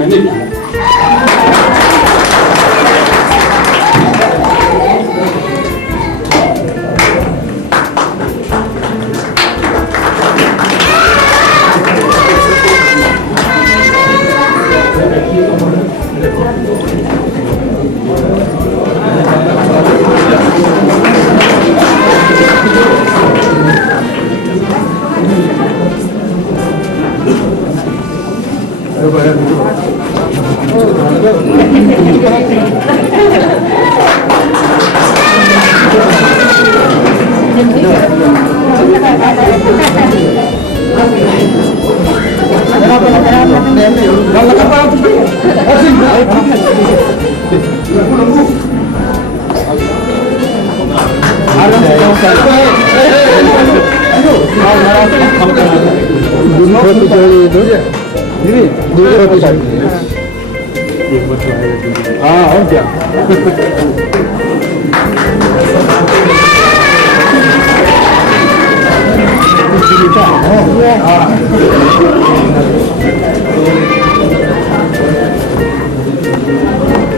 मैंने किया। हाँ और क्या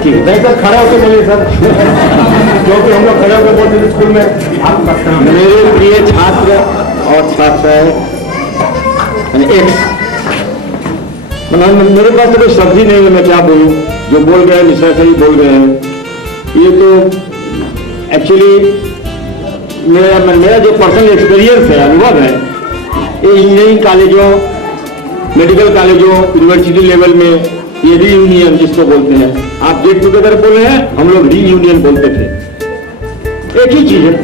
ठीक है सर, खड़ा होकर बोलिए सर, क्योंकि हम लोग खड़े होकर बोलते थे स्कूल में। आप मेरे प्रिय छात्र और छात्राएं, मेरे पास तो कोई शब्द ही नहीं है, मैं क्या बोलूं। जो बोल गए निशा से ही बोल गए हैं। ये तो एक्चुअली मेरा जो पर्सनल एक्सपीरियंस है, अनुभव है, ये इंजीनियरिंग कॉलेजों, मेडिकल कॉलेजों, यूनिवर्सिटी लेवल में ये रीयूनियन जिसको बोलते हैं, आप गेट टुगेदर बोल रहे हैं, हम लोग रीयूनियन बोलते थे, एक ही चीज है।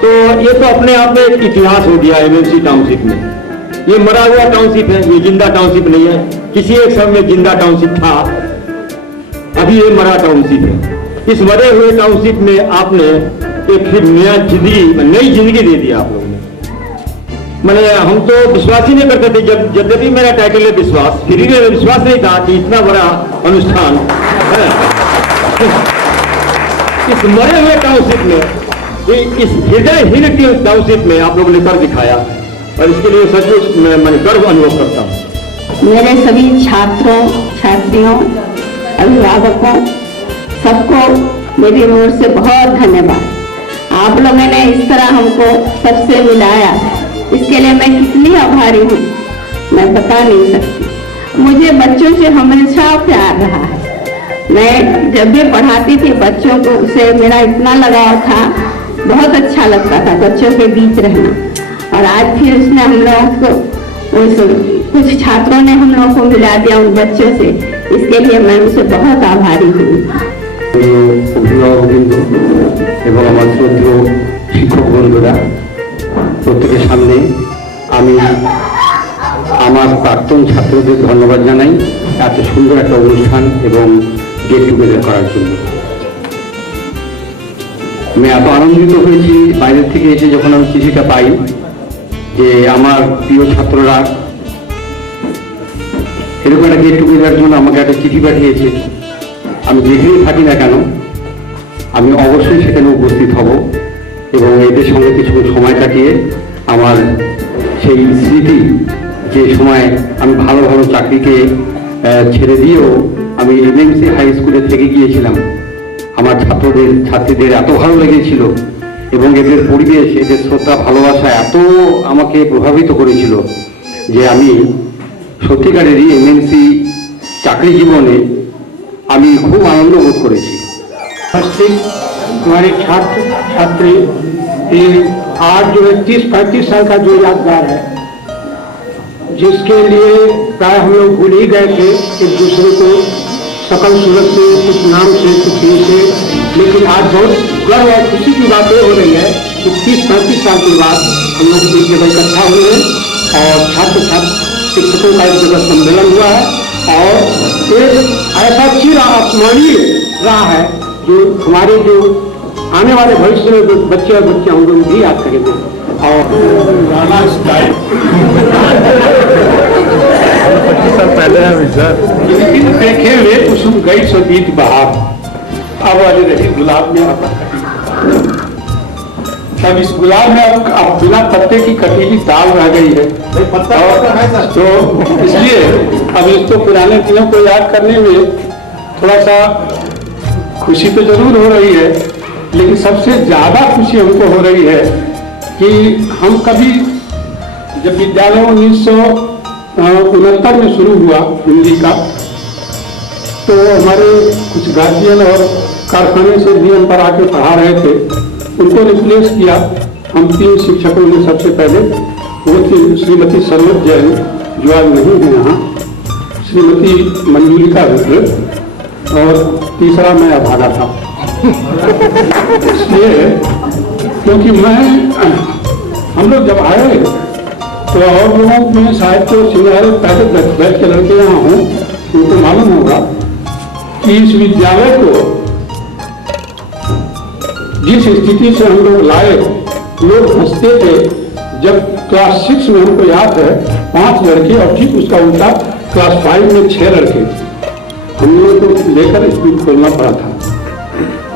तो ये तो अपने आप में एक इतिहास हो गया एमएमसी टाउनशिप में। ये मरा हुआ टाउनशिप है, ये जिंदा टाउनशिप नहीं है। किसी एक समय में जिंदा टाउनशिप था, अभी ये मरा टाउनशिप है। इस मरे हुए टाउनशिप में आपने एक फिर नया जिंदगी, नई जिंदगी दे दी आप लोगों ने। मैंने हम तो विश्वास ही नहीं करते थे, जब भी मेरा टाइटल है विश्वास, फिर भी विश्वास नहीं था कि इतना बड़ा अनुष्ठान है इस मरे हुए टाउनशिप में, इस हृदयहीन टाउनशिप में आप लोगों ने कर दिखाया, और इसके लिए सचमुच मैं गर्व अनुभव करता हूँ। मेरे सभी छात्रों, छात्रियों, अभिभावकों, सबको मेरी ओर से बहुत धन्यवाद। आप लोगों ने इस तरह हमको सबसे मिलाया, इसके लिए मैं कितनी आभारी हूँ मैं बता नहीं सकती। मुझे बच्चों से हमेशा प्यार रहा है। मैं जब भी पढ़ाती थी बच्चों को, उसे मेरा इतना लगाव था, बहुत अच्छा लगता था बच्चों के बीच रहना। और आज फिर उसने हम लोगों को, कुछ छात्रों ने हम लोगों को मिला दिया उन बच्चों से, इसके लिए मैं उनसे बहुत आभारी हूँ। অভিভাবকবৃন্দ এবং আমার শ্রদ্ধেয় শিক্ষক বন্ধুরা, প্রত্যেকের সামনে আমি আমার প্রাক্তন ছাত্রদের ধন্যবাদ জানাই এত সুন্দর একটা অনুষ্ঠান এবং গেট টুগেদার করার জন্য। আমি এত আনন্দিত হয়েছি বাইরে থেকে এসে যখন আমি চিঠিটা পাই যে আমার প্রিয় ছাত্ররা এরকম একটা গেট টুগেদার জন্য আমাকে একটা চিঠি পাঠিয়েছে। আমি যেখানেই থাকি না কেন আমি অবশ্যই সেখানে উপস্থিত হব এবং এদের সঙ্গে কিছু সময় কাটিয়ে আমার সেই স্মৃতি, যে সময় আমি ভালো ভালো চাকরিকে ছেড়ে দিয়েও আমি এমএমসি হাই স্কুলে থেকে গিয়েছিলাম, আমার ছাত্রীদের এত ভালো লেগেছিল এবং এদের পরিবেশ, এদের শ্রদ্ধা, ভালোবাসা এত আমাকে প্রভাবিত করেছিল যে আমি সত্যিকারেরই এমএমসি চাকরি জীবনে আমি খুব আনন্দ বোধ করেছি। हमारे छात्र छात्री आज जो है 30-35 साल का जो यादगार है, जिसके लिए प्राय हम लोग भूल ही गए थे एक दूसरे को, सकल सूरत से, कुछ नाम से, कुछ ये से, लेकिन आज बहुत गर्व और खुशी की बात ये हो रही है कि 30-35 साल के बाद हम लोग एक जगह इकट्ठा हुए हैं और छात्र शिक्षकों का एक जगह सम्मेलन हुआ है और एक ऐसा चिर आसमानीय रहा है जो हमारे जो आने वाले भविष्य में जो बच्चे और बच्चे होंगे वो भी याद करेंगे। और 25 साल पहले सर देखे हुए कुसुम गई सो गीत बहार, अब वाले रही गुलाब में आता। तब इस गुलाब में अब बिना पत्ते की कटी दाल रह गई है। तो इसलिए अब इसको पुराने दिनों को याद करने में थोड़ा सा खुशी तो जरूर हो रही है, लेकिन सबसे ज्यादा खुशी हमको हो रही है कि हम कभी जब विद्यालय 1969 में शुरू हुआ हिंदी का, तो हमारे कुछ गार्जियन और कारखाने से भी हम पर आके पढ़ा रहे थे, उनको रिप्लेस किया हम 3 शिक्षकों ने। सबसे पहले वो थी श्रीमती सरोज जैन, जो आज नहीं है यहाँ, श्रीमती मंजुलिका रुद्र, और तीसरा मैं अभागा था। इसलिए क्योंकि हम लोग जब आए तो और लोगों में शायद तो सिंगारे पहले बैठ के लड़के यहाँ हों, उनको मालूम होगा कि इस विद्यालय को जिस स्थिति से हम लोग लाए, लोग हंसते थे। जब क्लास 6 में हमको याद है 5 लड़के और ठीक उसका उल्टा क्लास 5 में 6 लड़के, हम लोगों को लेकर स्कूल खोलना पड़ा था।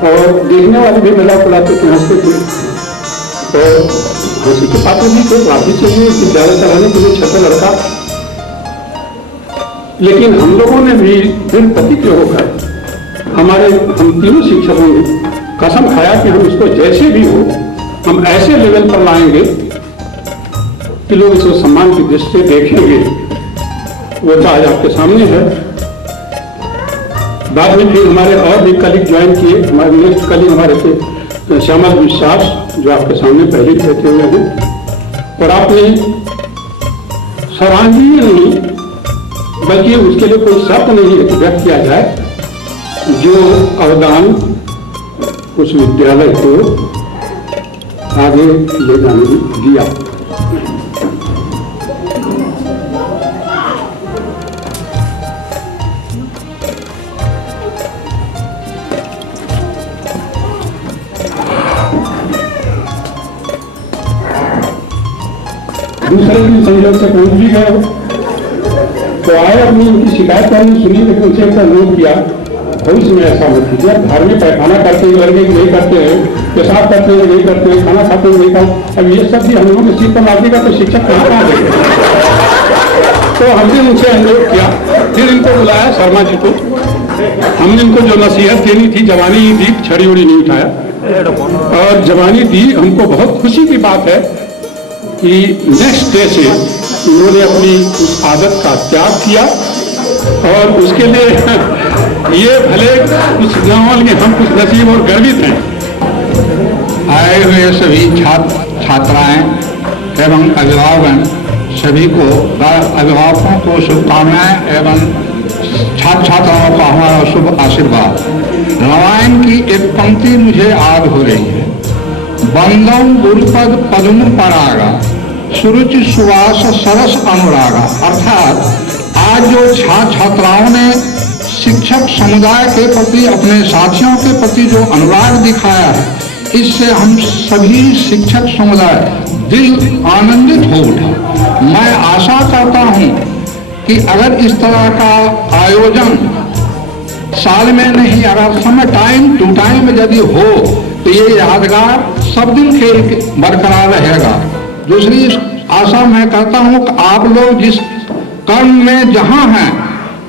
और देखने वाले भी मिला बुलाते थे, हंसते थे, और हंसी के पात्र भी थे, बात भी चाहिए विद्यालय चलाने के लिए 6 लड़का। लेकिन हम लोगों ने भी दृढ़ प्रतिज्ञ होकर हम तीनों शिक्षकों ने कसम खाया कि हम इसको जैसे भी हो हम ऐसे लेवल पर लाएंगे कि लोग इसको सम्मान की दृष्टि से देखेंगे। वो तो आज आपके सामने है। बाद में फिर हमारे और भी कलीग ज्वाइन किए। हमारे नेक्स्ट कलीग हमारे थे श्यामा विश्वास, जो आपके सामने पहले ही बैठे हुए हैं, और आपने सराहनीय नहीं बल्कि उसके लिए कोई शब्द नहीं व्यक्त किया जाए, जो अवदान उस विद्यालय को आगे ले जाने में दिया। दूसरे दिन संयोग से पहुंच भी गए तो आए, अपनी उनकी शिकायत तो हमने सुनी, लेकिन उनसे एक नोट किया, भविष्य में ऐसा मत कीजिए। घर में पैखाना करते हैं लड़के नहीं करते हैं, पेशाब करते हैं नहीं करते हैं, खाना खाते हैं नहीं खाते। अब ये सब भी हम लोगों के सीट पर मार देगा तो शिक्षक कहाँ देंगे। तो हमने उनसे अनुरोध किया, फिर इनको बुलाया शर्मा जी को, हमने इनको जो नसीहत देनी थी जवानी दी, छड़ी उड़ी नहीं उठाया और जवानी दी। हमको बहुत खुशी की बात है कि नेक्स्ट डे से इन्होंने अपनी उस आदत का त्याग किया, और उसके लिए ये भले कुछ न, हम कुछ नसीब और गर्वित हैं। आए हुए सभी छात्राएं एवं अभिभावक सभी को, अभिभावकों को शुभकामनाएं एवं छात्र छात्राओं का हमारा शुभ आशीर्वाद। रामायण की एक पंक्ति मुझे याद हो रही है, बंदम गुरुपद पद्म परागा सुरुचि सुवास सरस अनुरागा। अर्थात आज जो छात्र छात्राओं ने शिक्षक समुदाय के प्रति, अपने साथियों के प्रति जो अनुराग दिखाया है, इससे हम सभी शिक्षक समुदाय दिल आनंदित हो उठा। मैं आशा करता हूं कि अगर इस तरह का आयोजन साल में नहीं, अगर समय टाइम टू टाइम यदि हो तो ये यादगार सब दिन के बरकरार रहेगा। दूसरी आशा मैं करता हूं कि आप लोग जिस कर्म में जहां हैं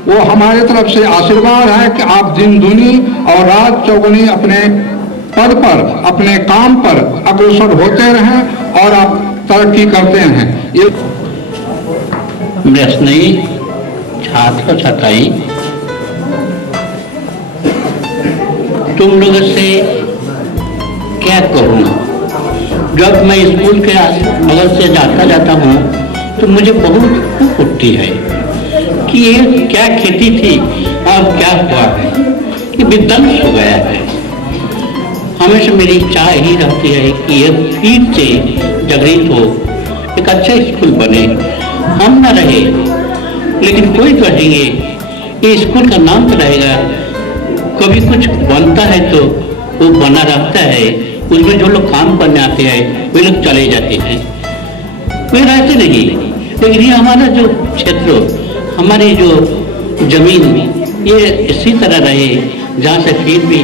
वो हमारे तरफ से आशीर्वाद है कि आप दिन दुनी और रात चौगुनी अपने पद पर, अपने काम पर अग्रसर होते रहें और आप तरक्की करते हैं। ये स्नेही छात्र छात्राएं, तुम लोगों से क्या कहूँ, जब मैं स्कूल के बगल से जाता हूँ तो मुझे बहुत दुख उठती है कि ये क्या खेती थी और क्या हुआ है कि विध्वंस हो गया है। हमेशा मेरी चाह ही रहती है कि ये फिर से जागृत हो, एक अच्छा स्कूल बने, हम न रहे लेकिन कोई तो रहेंगे, ये स्कूल का नाम तो रहेगा। कभी कुछ बनता है तो वो बना रहता है, उसमें जो लोग काम करने आते हैं वे लोग चले जाते हैं, वे रहते नहीं। लेकिन ये हमारा जो क्षेत्र, हमारी जो जमीन, ये इसी तरह रहे जहाँ से फिर भी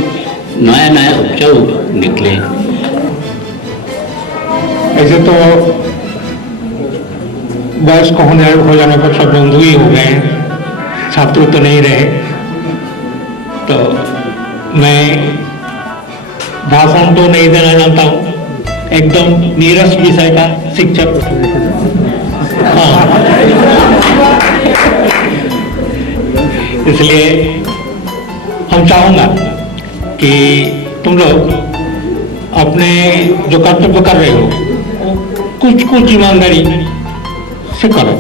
नया नया उपजाऊ निकले। ऐसे तो वयस्क हो जाने पर सब बंधु ही हो गए हैं, छात्र तो नहीं रहे। तो मैं भाषण तो नहीं देना जानता हूँ, एकदम नीरस विषय का शिक्षक। हाँ, इसलिए हम चाहूँगा कि तुम लोग अपने जो कर्तव्य कर रहे हो कुछ ईमानदारी से करो,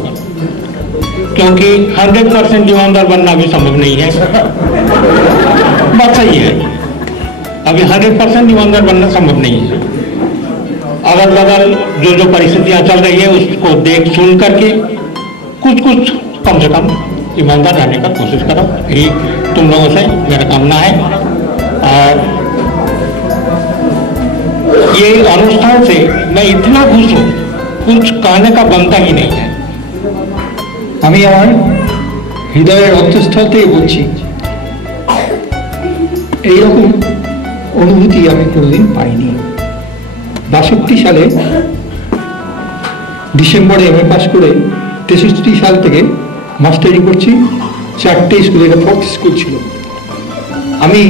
क्योंकि 100% ईमानदार बनना भी संभव नहीं है। बात सही है, अभी 100% ईमानदार बनना संभव नहीं है। अगल बगल जो परिस्थितियां चल रही है उसको देख सुन करके कुछ कम से कम ईमानदार रहने का कोशिश करो, यही तुम लोगों से मेरा कामना है। और ये अनुष्ठान से मैं इतना खुश हूँ, कुछ कहने का बनता ही नहीं है। আমি আমার হৃদয়ের অন্তঃস্থল থেকে বলছি, এইরকম অনুভূতি আমি কোনোদিন পাইনি। 62 সালে ডিসেম্বরে এমএ পাস করে 63 সাল থেকে মাস্টারি করছি। 4টে স্কুলে, এটা 4th স্কুল ছিল। আমি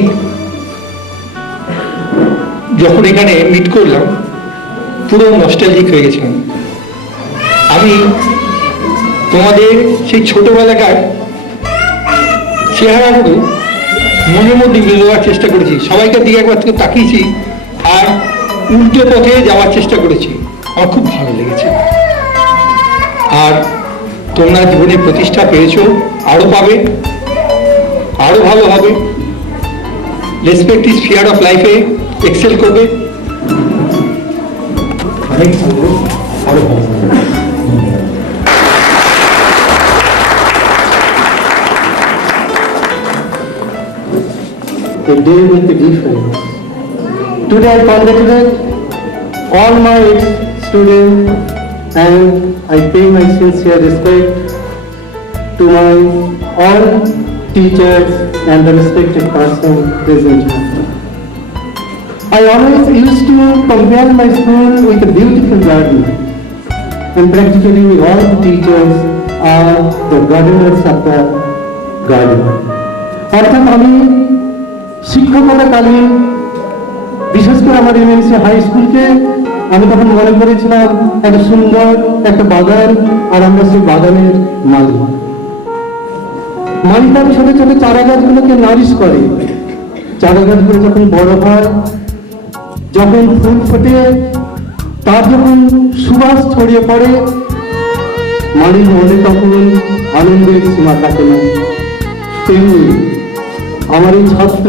যখন এখানে মিট করলাম পুরো নস্টালজিক হয়ে গেছিলাম। আমি তোমাদের সেই ছোটবেলাকার চেহারাগুলো মনের মধ্যে মিলে দেওয়ার চেষ্টা করেছি। সবাইকার দিকে একবার থেকে তাকিয়েছি আর উল্টো পথে যাওয়ার চেষ্টা করেছি। আমার খুব ভালো লেগেছে। আর তোমরা জীবনে প্রতিষ্ঠা পেয়েছো, আরো পাবে, আরো ভালো হবে। রেসপেক্ট ইজ ফিয়ার অফ লাইফে এক্সেল করবে। আরো ভালো। A day with a difference. Today I congratulate all my students and I pay my sincere respect to my all teachers and the respected person present here. I always used to compare my school with a beautiful garden, and practically all the teachers are the gardeners of the garden. অর্থাৎ আমি শিক্ষকতাকালীন বিশেষ করে আমার MNC high স্কুলকে আমি তখন মনে করেছিলাম একটা সুন্দর একটা বাগান, আর আমরা সেই বাগানের মালিক। মালিকার ছোট ছোট চারা গাছগুলোকে নারিশ করে। চারা গাছগুলো যখন বড় হয়, যখন ফুল ফোটে, তার যখন সুবাস ছড়িয়ে পড়ে, মালির মনে তখন আনন্দের সীমা থাকে না। তেমনি আমার এই ছাত্র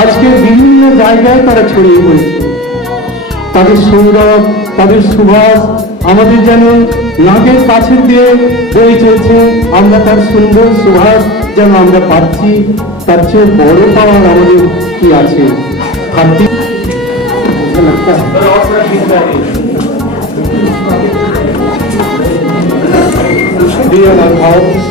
আজকে বিভিন্ন জায়গায় তারা ছড়িয়ে পড়েছে। তাদের সৌরভ, তাদের সুবাস আমাদের যেন নাকের কাছে দিয়ে বয়ে চলছে। আমরা তার সুন্দর সুবাস যেন আমরা পাচ্ছি, তার চেয়ে বড় পাওয়ার আমাদের কি আছে? Dear my house,